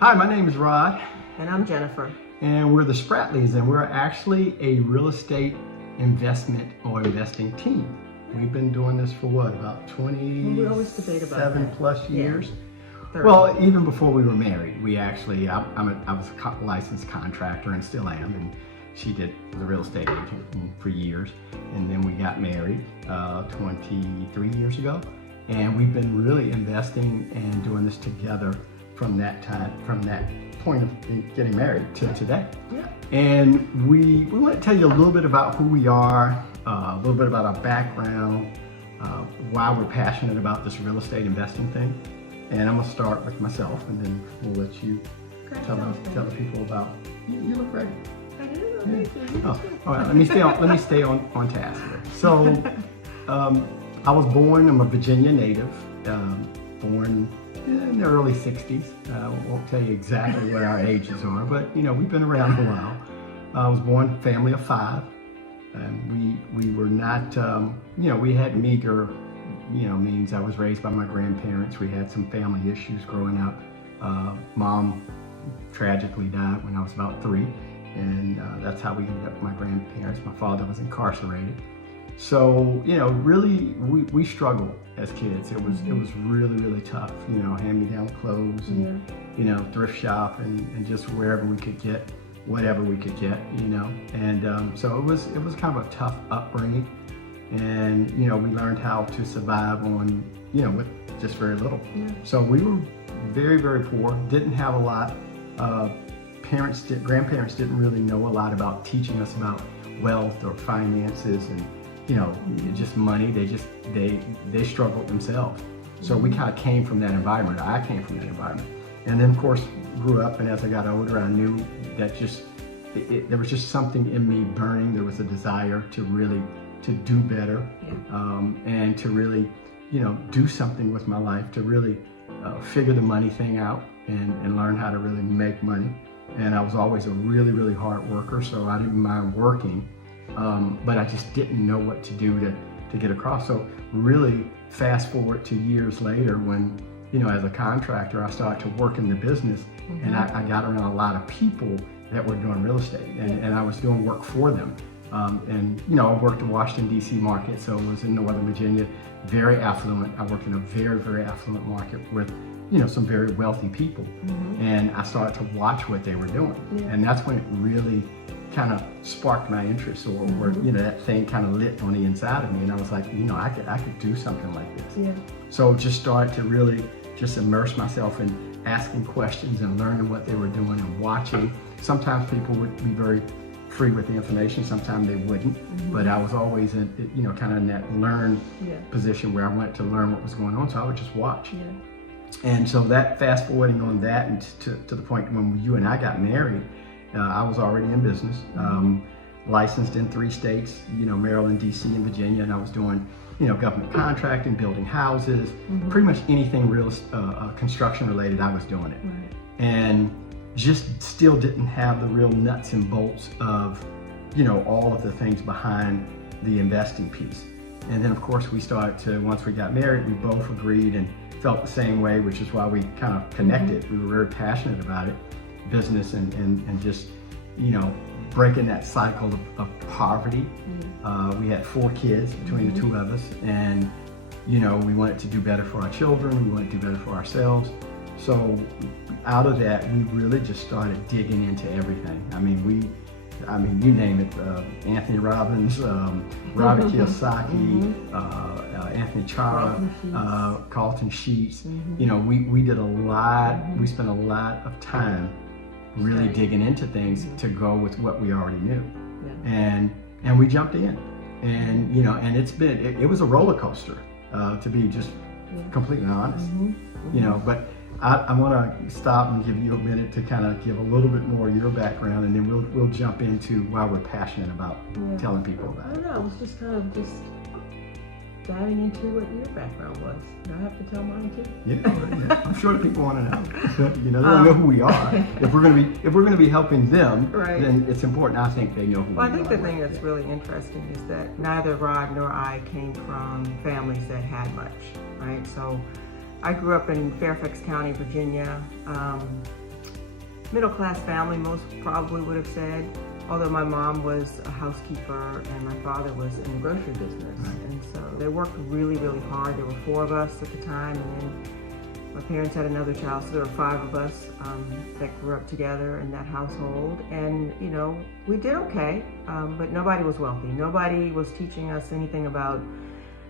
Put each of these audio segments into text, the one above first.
Hi, my name is Rod. And I'm Jennifer. And we're the Spratleys, and we're actually a real estate investment or investing team. We've been doing this for what, about 27 plus years? Yeah. Well, even before we were married, I was a licensed contractor and still am, and she was a real estate agent for years. And then we got married 23 years ago, and we've been really investing and doing this together from that point of getting married to today. Yeah. And we want to tell you a little bit about who we are, a little bit about our background, why we're passionate about this real estate investing thing. And I'm gonna start with myself, and then we'll let you tell the people about. You look ready. I do. Thank you. Oh, all right. Let me stay on task here. So, I was born. I'm a Virginia native. Born in the early 60s. I won't tell you exactly what our ages are, but we've been around a while. I was born family of 5, and we were not, we had meager, means. I was raised by my grandparents. We had some family issues growing up. Mom tragically died when I was about 3, and that's how we ended up with my grandparents. My father was incarcerated. So, really, we struggled as kids. It was really tough, hand-me-down clothes and, thrift shop and just wherever we could get, whatever we could get, And so it was kind of a tough upbringing. And, we learned how to survive on, with just very little. Yeah. So we were very, very poor, didn't have a lot. Grandparents didn't really know a lot about teaching us about wealth or finances and, just money. They struggled themselves. So we kind of came from that environment. I came from that environment. And then of course grew up, and as I got older, I knew that there was just something in me burning. There was a desire to do better, and to really, do something with my life, to really figure the money thing out and learn how to really make money. And I was always a really, really hard worker, so I didn't mind working. But I just didn't know what to do to get across. So really fast forward to years later when, as a contractor, I started to work in the business, and I got around a lot of people that were doing real estate, and I was doing work for them. I worked in Washington, D.C. market, so it was in Northern Virginia, very affluent. I worked in a very, very affluent market with, some very wealthy people. And I started to watch what they were doing. Yeah. And that's when it really kind of sparked my interest, or that thing kind of lit on the inside of me. And I was like, I could do something like this. Yeah. So just started to really just immerse myself in asking questions and learning what they were doing and watching. Sometimes people would be very free with the information, sometimes they wouldn't, but I was always in, kind of in that learn position where I wanted to learn what was going on, so I would just watch. Yeah. And so that fast forwarding on that, and to the point when you and I got married, I was already in business, licensed in 3 states, Maryland, DC, and Virginia, and I was doing, government contracting, building houses, pretty much anything real construction related, I was doing it. Right. And just still didn't have the real nuts and bolts of, all of the things behind the investing piece. And then of course we started to, once we got married, we both agreed and felt the same way, which is why we kind of connected. We were very passionate about it, business and just, breaking that cycle of poverty. We had 4 kids between the 2 of us, and, we wanted to do better for our children, we wanted to do better for ourselves. So out of that, we really just started digging into everything. I mean, you name it, Anthony Robbins, Robert Kiyosaki, Anthony Chara, Carlton Sheets. We did a lot, we spent a lot of time really digging into things to go with what we already knew. Yeah. And we jumped in. And, and it was a roller coaster, to be just completely honest. But I want to stop and give you a minute to kind of give a little bit more of your background, and then we'll jump into why we're passionate about telling people about it. I don't know, I was just kind of diving into what your background was. Do I have to tell mine too? Yeah. I'm sure the people want to know. They don't know who we are. If we're going to be helping them, then it's important. I think they know who we are. Well, I think the thing that's really interesting is that neither Rod nor I came from families that had much, right? So I grew up in Fairfax County, Virginia. middle class family, most probably would have said, although my mom was a housekeeper and my father was in the grocery business. And so they worked really, really hard. There were 4 of us at the time, and then my parents had another child, so there were 5 of us that grew up together in that household. And, you know, we did okay, but nobody was wealthy. Nobody was teaching us anything about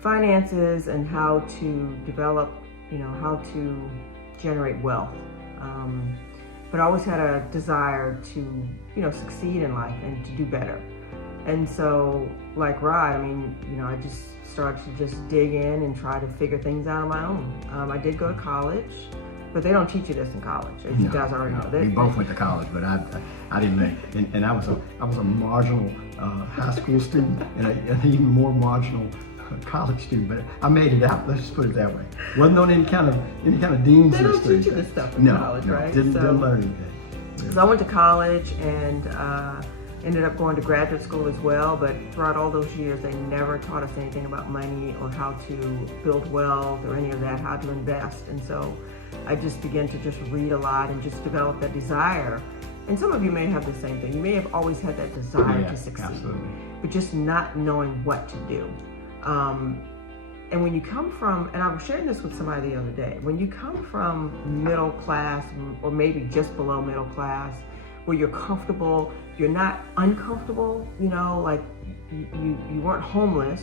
finances and how to develop, you know, how to generate wealth. But I always had a desire to, you know, succeed in life and to do better. And so, like Rod, I mean, you know, I just started to just dig in and try to figure things out on my own. I did go to college, but they don't teach you this in college, as you guys already know. We both went to college, but I didn't. And I was a marginal high school student and an even more marginal college student, but I made it out. Let's just put it that way. Wasn't on any kind of dean's They list. don't teach you this stuff in college, right? Didn't learn anything. So I went to college and ended up going to graduate school as well, but throughout all those years, they never taught us anything about money or how to build wealth or any of that, how to invest. And so I just began to just read a lot and just develop that desire. And some of you may have the same thing. You may have always had that desire to succeed, absolutely. but just not knowing what to do. And when you come from, and I was sharing this with somebody the other day, when you come from middle class or maybe just below middle class, where you're comfortable, you're not uncomfortable, you know, like you weren't homeless,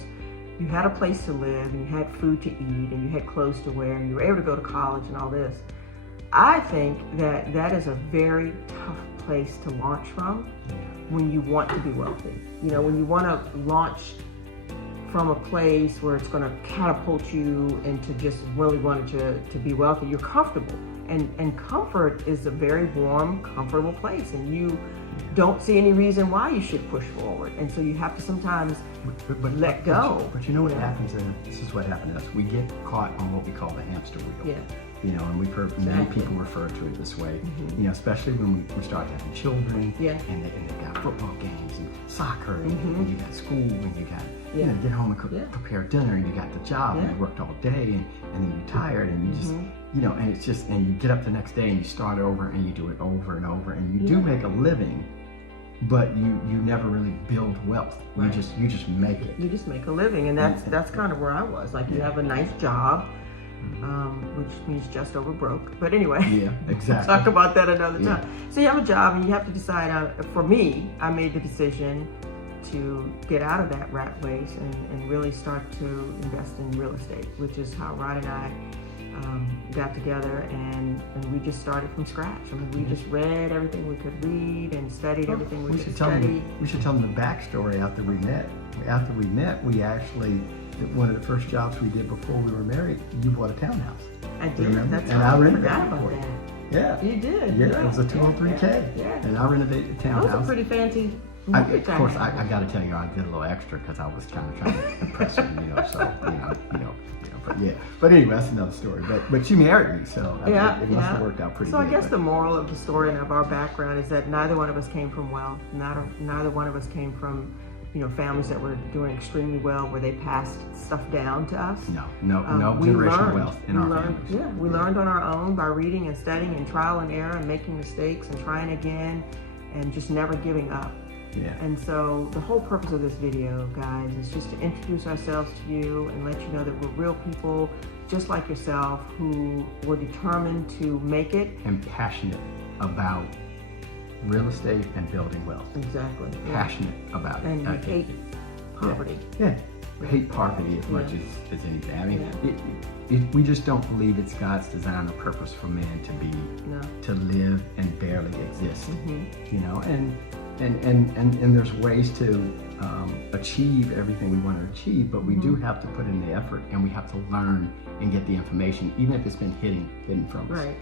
you had a place to live and you had food to eat and you had clothes to wear and you were able to go to college and all this. I think that that is a very tough place to launch from when you want to be wealthy. You know, when you want to launch from a place where it's going to catapult you into just really wanting to be wealthy, you're comfortable. And comfort is a very warm, comfortable place, and you don't see any reason why you should push forward. And so you have to sometimes let go. But you know what happens, and this is what happened to us, we get caught on what we call the hamster wheel. Yeah. You know, and we've heard many people refer to it this way, you know, especially when we start having children, and they've got football games and soccer, and you got school, and you got, you know, get home and prepare dinner, and you got the job, and you worked all day, and then you're tired, and you just, you know, and it's just, and you get up the next day and you start over and you do it over and over, and you do make a living, but you never really build wealth. Right. You just make it. You just make a living, and that's kind of where I was. Like, you have a nice job, which means just over broke. But anyway, yeah, exactly. Talk about that another time. So you have a job, and you have to decide. For me, I made the decision to get out of that rat race and really start to invest in real estate, which is how Rod and I got together, and we just started from scratch. I mean, we just read everything we could read and studied everything we could study. We should tell them the backstory after we met. After we met, we actually, one of the first jobs we did before we were married, you bought a townhouse. I did. Remember? That's and right. I renovated forgot about for you. that. Yeah. You did. Yeah, it was a 203K. Yeah. And I renovated the townhouse. That was a pretty fancy. Of course, I got to tell you, I did a little extra because I was trying to impress you, you know. So but yeah. But anyway, that's another story. But she married me, so it must have worked out pretty good. So I guess the moral of the story and of our background is that neither one of us came from wealth. Neither one of us came from, you know, families that were doing extremely well, where they passed stuff down to us. No generational wealth in our families. Yeah, we learned on our own by reading and studying and trial and error and making mistakes and trying again and just never giving up. Yeah. And so the whole purpose of this video, guys, is just to introduce ourselves to you and let you know that we're real people just like yourself who were determined to make it. And passionate about real estate and building wealth. Exactly. Passionate about it. And we hate poverty. Yeah. We hate poverty as much as anything. I mean, we just don't believe it's God's design or purpose for man to live and barely exist. You know, and there's ways to achieve everything we want to achieve, but we do have to put in the effort, and we have to learn and get the information, even if it's been hidden from us. Right.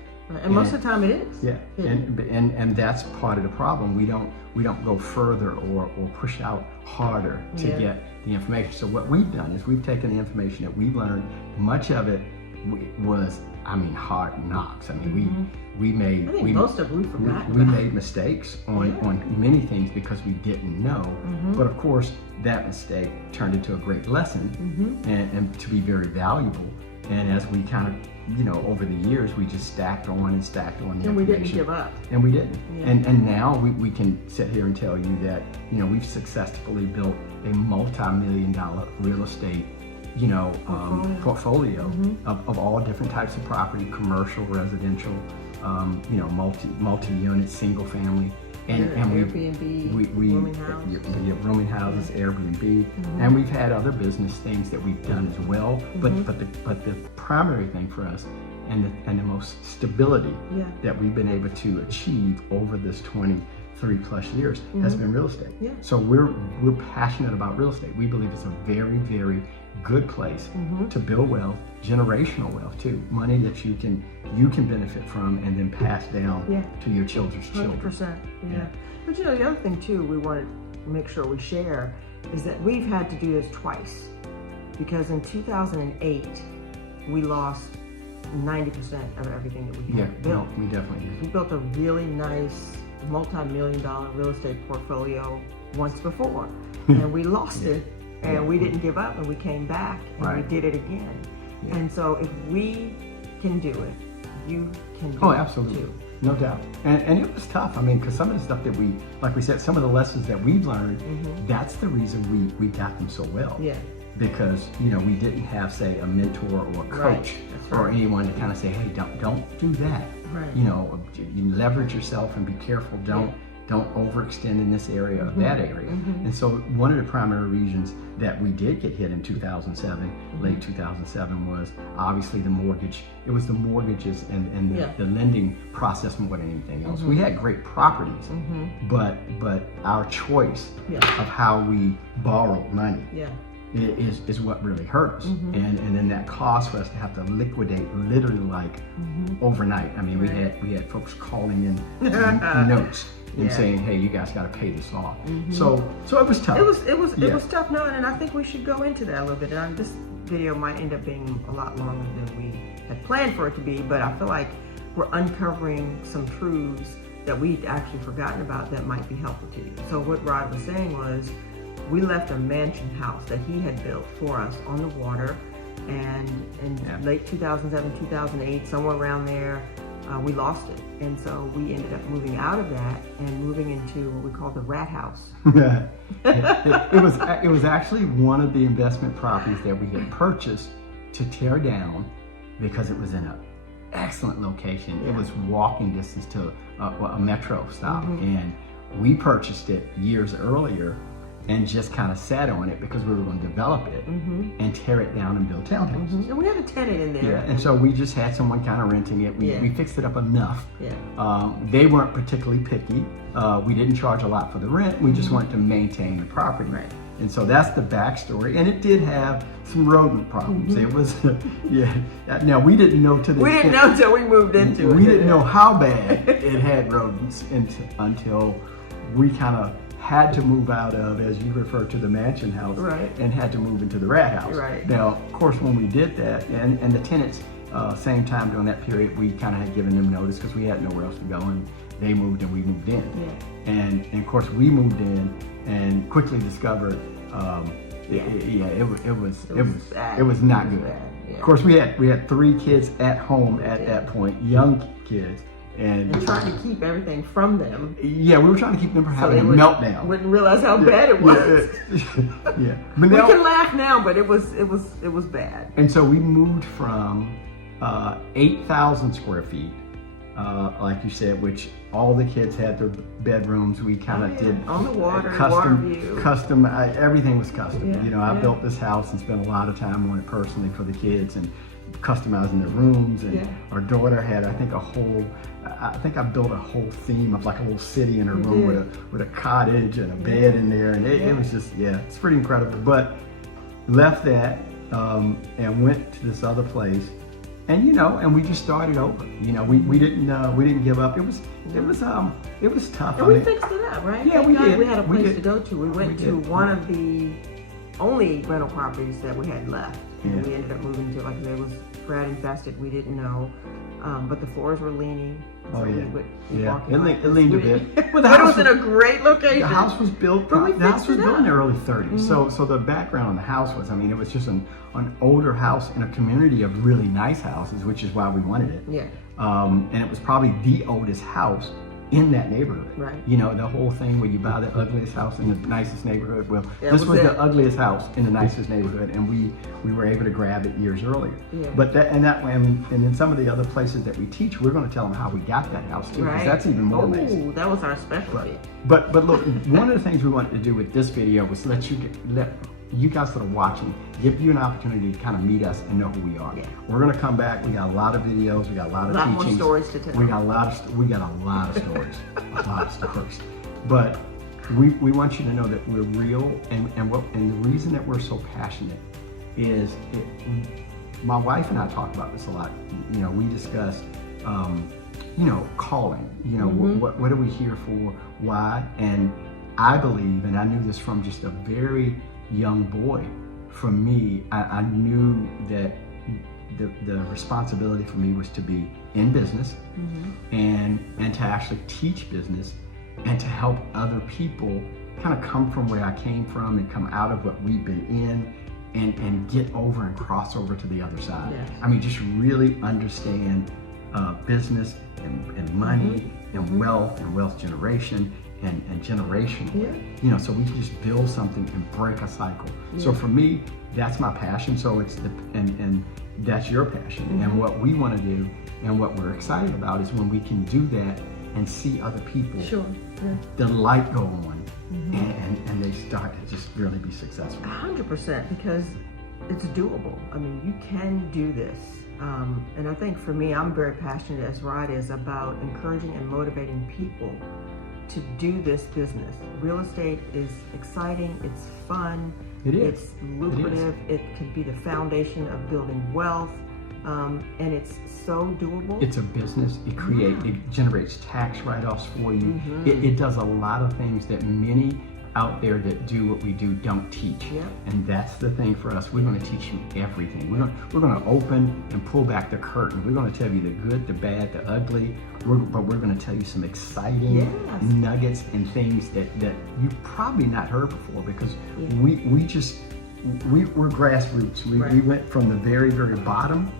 And most of the time it is. Yeah. And that's part of the problem. We don't go further or push out harder to get the information. So what we've done is we've taken the information that we've learned. Much of it was, hard knocks. I mean, we made. Most of we forgot. We made mistakes on many things because we didn't know. But of course, that mistake turned into a great lesson and to be very valuable. And as we kind of, over the years, we just stacked on and stacked on the And we didn't information. give up. And we didn't. Yeah. And now we can sit here and tell you that, we've successfully built a multi-million-dollar real estate, portfolio of all different types of property, commercial, residential, multi-unit, single family. And Airbnb, rooming house. Rooming houses, Airbnb, and we've had other business things that we've done as well. But the primary thing for us, and the most stability that we've been able to achieve over this 23 plus years has been real estate. Yeah. So we're passionate about real estate. We believe it's a very, very good place to build wealth, generational wealth too, money that you can benefit from and then pass down to your children's children. 100%. Yeah. But the other thing too we want to make sure we share is that we've had to do this twice, because in 2008 we lost 90% of everything that we had built. We definitely did. We built a really nice multi-million-dollar real estate portfolio once before, and we lost it. And we didn't give up, and we came back, and we did it again. Yeah. And so if we can do it, you can do it absolutely. too. No doubt. And it was tough. I mean, because some of the stuff that like we said, some of the lessons that we've learned, that's the reason we got them so well. Yeah. Because, we didn't have, say, a mentor or a coach or anyone to kind of say, hey, don't do that. Right. You leverage yourself and be careful. Don't overextend in this area or that area. And so one of the primary reasons that we did get hit in 2007, late 2007, was obviously the mortgage. It was the mortgages and the lending process more than anything else. We had great properties, but our choice of how we borrowed money is what really hurt us. And then that cost for us to have to liquidate literally like overnight. I mean, we had folks calling in notes and saying, hey, you guys got to pay this off. So it was tough. It was tough. No, and I think we should go into that a little bit. And this video might end up being a lot longer than we had planned for it to be, but I feel like we're uncovering some truths that we'd actually forgotten about that might be helpful to you. So what Rod was saying was, we left a mansion house that he had built for us on the water, and in late 2007, 2008, somewhere around there, we lost it. And so we ended up moving out of that and moving into what we call the rat house. It was actually one of the investment properties that we had purchased to tear down because it was in an excellent location. It was walking distance to a metro stop, and we purchased it years earlier and just kind of sat on it because we were going to develop it and tear it down and build townhouses. And we had a tenant in there. Yeah, and so we just had someone kind of renting it. We fixed it up enough. They weren't particularly picky. We didn't charge a lot for the rent. We just wanted to maintain the property. Right. And so that's the backstory. And it did have some rodent problems. It was, Now we didn't know to the We didn't know until we moved into it. We didn't know how bad it had rodents until we kind of had to move out of, as you refer to, the mansion house, and had to move into the rat house. Now, of course, when we did that, and the tenants, same time during that period, we kind of had given them notice because we had nowhere else to go, and they moved and we moved in. And of course, we moved in and quickly discovered, it was not good. Of course, we had 3 kids at home at that point, young kids. And trying to keep everything from them. Yeah, we were trying to keep them from having a meltdown. Wouldn't realize how bad it was. But we can laugh now, but it was bad. And so we moved from 8,000 square feet, like you said, which all the kids had their bedrooms. We kind of did on the water, water view. Custom. Everything was custom. I built this house and spent a lot of time on it personally for the kids and customizing their rooms. And our daughter had, I think I built a whole theme of like a little city in her room with a cottage and a bed in there, and it was just it's pretty incredible. But left that and went to this other place, and and we just started over. We didn't give up. It was tough. And we fixed it up, right? Yeah, we did. We had a place to go to. We went to one of the only rental properties that we had left. And we ended up moving to, like, it was rat infested. We didn't know, but the floors were leaning. Oh, So yeah. we would be Yeah, walking it like leaned a this. bit. Well, But it was in a great location. The house was built. But we The house fixed was it built in the up. early 30s. So the background on the house was, I mean, it was just an older house in a community of really nice houses, which is why we wanted it. Yeah. And it was probably the oldest house in that neighborhood. Right. You know, the whole thing where you buy the ugliest house in the nicest neighborhood. Well, That this was was it. the ugliest house in the nicest neighborhood, and we were able to grab it years earlier. Yeah. But and in some of the other places that we teach, we're going to tell them how we got that house too, because Right. that's even more amazing. Oh, that was our specialty. But look, one of the things we wanted to do with this video was let you guys that are watching, give you an opportunity to kind of meet us and know who we are. Yeah. We're gonna come back. We got a lot of videos. We got a lot of A lot more teachings. stories to tell. We got a lot of stories. A lot of stories. But we want you to know that we're real, and the reason that we're so passionate is my wife and I talk about this a lot. You know, we discuss calling. You know, what are we here for? Why? And I believe, and I knew this from just a very young boy. For me, I knew that the responsibility for me was to be in business and to actually teach business and to help other people kind of come from where I came from and come out of what we've been in and get over and cross over to the other side. Yes. I mean, just really understand business and money and wealth generation and generational. Yeah. You know, so we can just build something and break a cycle. Yeah. So for me, that's my passion. So it's and that's your passion. And what we want to do and what we're excited about is when we can do that and see other people, Sure. Yeah. the light go on and they start to just really be successful. 100%, because it's doable. I mean, you can do this. And I think for me, I'm very passionate, as Rod is, about encouraging and motivating people to do this business. Real estate is exciting, it's fun, It is. it's lucrative, it can be the foundation of building wealth, and it's so doable. It's a business. It generates tax write-offs for you. It does a lot of things that many out there that do what we do don't teach. Yep. And that's the thing for us. We're going to teach you everything. We're going to open and pull back the curtain. We're going to tell you the good, the bad, the ugly. But we're going to tell you some exciting Yes. nuggets and things that you've probably not heard before, because we're grassroots. We went from the very, very bottom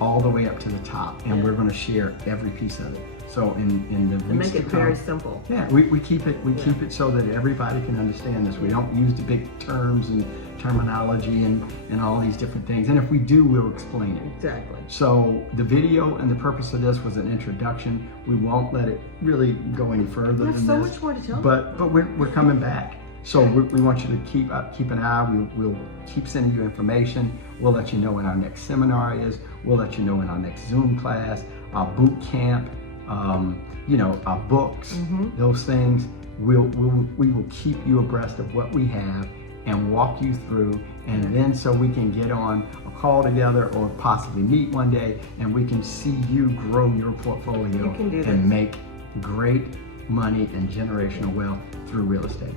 all the way up to the top, and we're going to share every piece of it. So in the weeks make to it come, very simple. yeah, we keep it keep it so that everybody can understand this. We don't use the big terms and terminology and all these different things. And if we do, we'll explain it. Exactly. So the video and the purpose of this was an introduction. We won't let it really go any further There's than so this. much more to tell. But we're coming back. So we want you to keep an eye. We'll keep sending you information. We'll let you know when our next seminar is. We'll let you know when our next Zoom class, our boot camp, our books, those things. We will keep you abreast of what we have and walk you through, and then so we can get on a call together or possibly meet one day, and we can see you grow your portfolio You can do this. and make great money and generational wealth through real estate.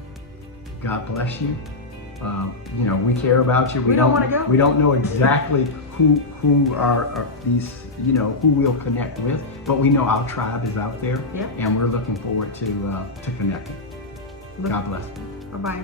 God bless you. We care about you. We don't wanna go. We don't know exactly who are these, who we'll connect with, but we know our tribe is out there, Yeah. and we're looking forward to connecting. God bless. Bye-bye.